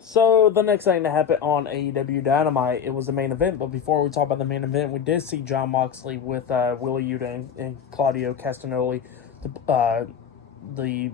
So the next thing that happened on AEW Dynamite, it was the main event. But before we talk about the main event, we did see Jon Moxley with Willa Yuta and Claudio Castagnoli, the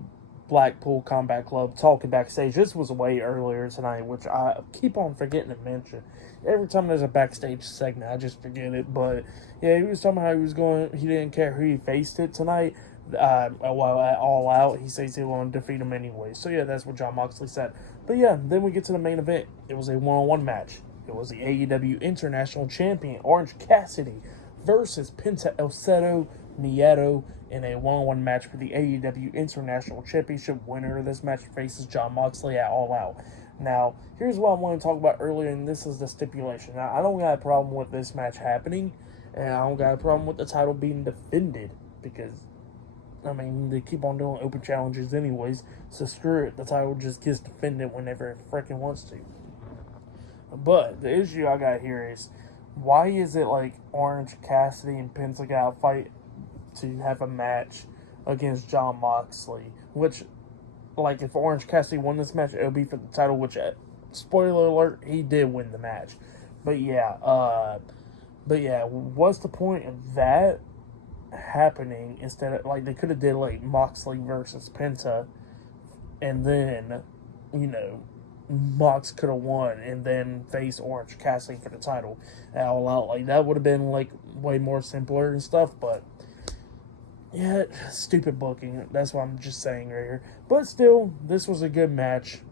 Blackpool Combat Club, talking backstage. This was way earlier tonight, which I keep on forgetting to mention. Every time there's a backstage segment, I just forget it. But yeah, he was talking about how he didn't care who he faced it tonight. While at All Out, he says he will defeat him anyway. So yeah, that's what Jon Moxley said. But yeah, then we get to the main event. It was a one-on-one match. It was the AEW International Champion Orange Cassidy versus Penta El Zero Nieto in a one-on-one match for the AEW International Championship. Winner of this match faces Jon Moxley at All Out. Now, here's what I want to talk about earlier, and this is the stipulation. Now, I don't got a problem with this match happening, and I don't got a problem with the title being defended, because I mean, they keep on doing open challenges anyways, so screw it. The title just gets defended whenever it freaking wants to. But the issue I got here is, why is it like Orange Cassidy and Penta got to fight to have a match against Jon Moxley? Which, like, if Orange Cassidy won this match, it would be for the title, which, spoiler alert, he did win the match. But yeah, what's the point of that happening instead of, like, they could have did like Moxley versus Penta, and then, you know, Mox could have won and then face Orange Cassidy for the title All Out. Like, that would have been like way more simpler and stuff. But yeah, stupid booking. That's what I'm just saying right here. But still, this was a good match.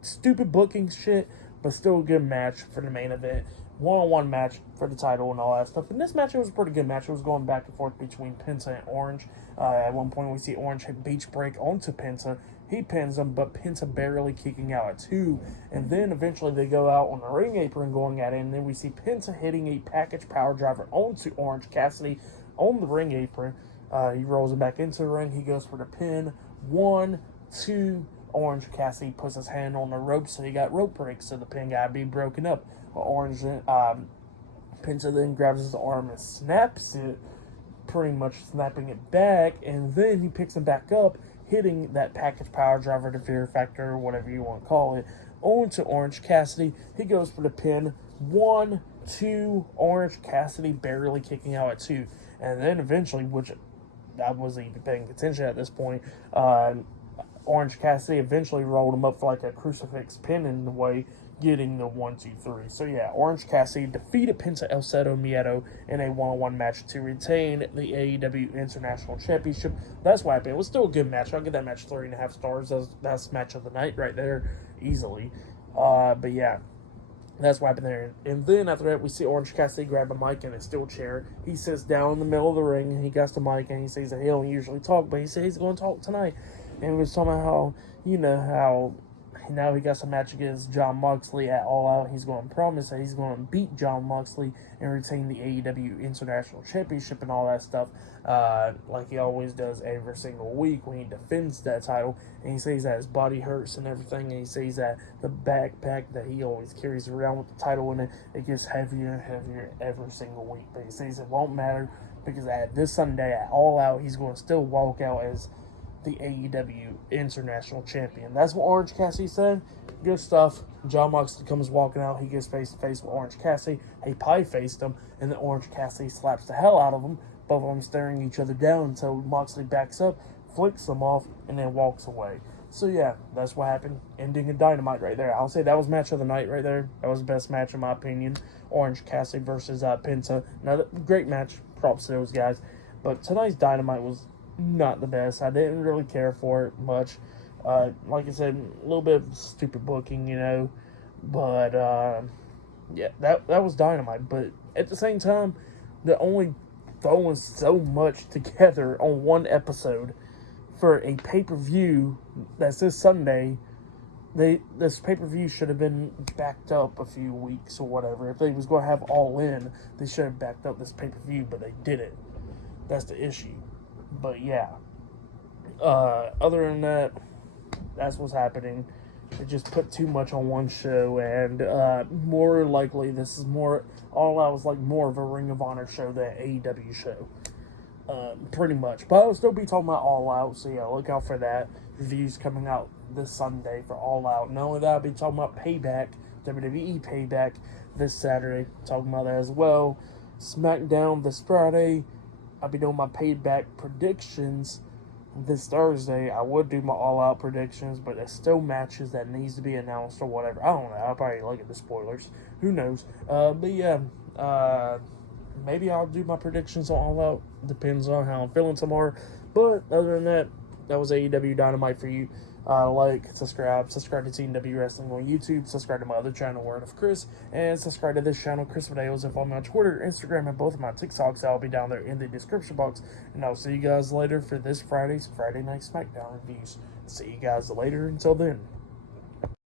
Stupid booking shit, but still a good match for the main event. One-on-one match for the title and all that stuff. And this match, it was a pretty good match. It was going back and forth between Penta and Orange. At one point, we see Orange hit beach break onto Penta. He pins him, but Penta barely kicking out at 2. And then eventually they go out on the ring apron going at it. And then we see Penta hitting a package power driver onto Orange Cassidy on the ring apron. He rolls him back into the ring. He goes for the pin. 1, 2. Orange Cassidy puts his hand on the rope, so he got rope breaks, so the pin got to be broken up. Penta then grabs his arm and snaps it, pretty much snapping it back, and then he picks him back up, hitting that package power driver, the fear factor, or whatever you want to call it, onto Orange Cassidy. He goes for the pin. 1, 2, Orange Cassidy barely kicking out at 2. And then eventually, which I wasn't even paying attention at this point, Orange Cassidy eventually rolled him up for like a crucifix pin in the way, getting the 1, 2, 3. So yeah, Orange Cassidy defeated Penta El Zero Nieto in a one-on-one match to retain the AEW International Championship. That's what happened. It was still a good match. I'll give that match 3.5 stars. That's the best match of the night right there, easily. But yeah, that's what happened there. And then after that, we see Orange Cassidy grab a mic and a steel chair. He sits down in the middle of the ring, and he gets the mic, and he says that he don't usually talk, but he says he's going to talk tonight. And he was talking about how, you know, how now he got some match against Jon Moxley at All Out. He's going to promise that he's going to beat Jon Moxley and retain the AEW International Championship and all that stuff, like he always does every single week when he defends that title. And he says that his body hurts and everything, and he says that the backpack that he always carries around with the title in it, it gets heavier and heavier every single week. But he says it won't matter, because at this Sunday at All Out, he's going to still walk out as the AEW International Champion. That's what Orange Cassidy said. Good stuff. Jon Moxley comes walking out. He gets face to face with Orange Cassidy. He pie faced him, and then Orange Cassidy slaps the hell out of him. Both of them staring each other down until Moxley backs up, flicks them off, and then walks away. So yeah, that's what happened. Ending a Dynamite right there. I'll say that was match of the night right there. That was the best match in my opinion. Orange Cassidy versus Penta. Another great match. Props to those guys. But tonight's Dynamite was not the best. I didn't really care for it much. Like I said, a little bit of stupid booking, you know. But yeah, that was Dynamite. But at the same time, they're only throwing so much together on one episode for a pay-per-view that's this Sunday. This pay-per-view should have been backed up a few weeks or whatever. If they was going to have All In, they should have backed up this pay-per-view, but they didn't. That's the issue. But yeah, other than that, that's what's happening. They just put too much on one show, and more likely this is more, All Out was like more of a Ring of Honor show than an AEW show. Pretty much. But I'll still be talking about All Out, so yeah, look out for that. Reviews coming out this Sunday for All Out. Not only that, I'll be talking about Payback, WWE Payback, this Saturday. Talking about that as well. SmackDown this Friday. I'll be doing my Payback predictions this Thursday. I would do my All Out predictions, but there's still matches that needs to be announced or whatever. I don't know. I'll probably look at the spoilers. Who knows? But yeah, maybe I'll do my predictions on All Out. Depends on how I'm feeling tomorrow. But other than that, that was AEW Dynamite for you. Like, subscribe to TNW Wrestling on YouTube, subscribe to my other channel, Word of Chris, and subscribe to this channel, Chris Videos, and follow me on Twitter, Instagram, and both of my TikToks. I'll be down there in the description box, and I'll see you guys later for this Friday Night SmackDown reviews. See you guys later. Until then.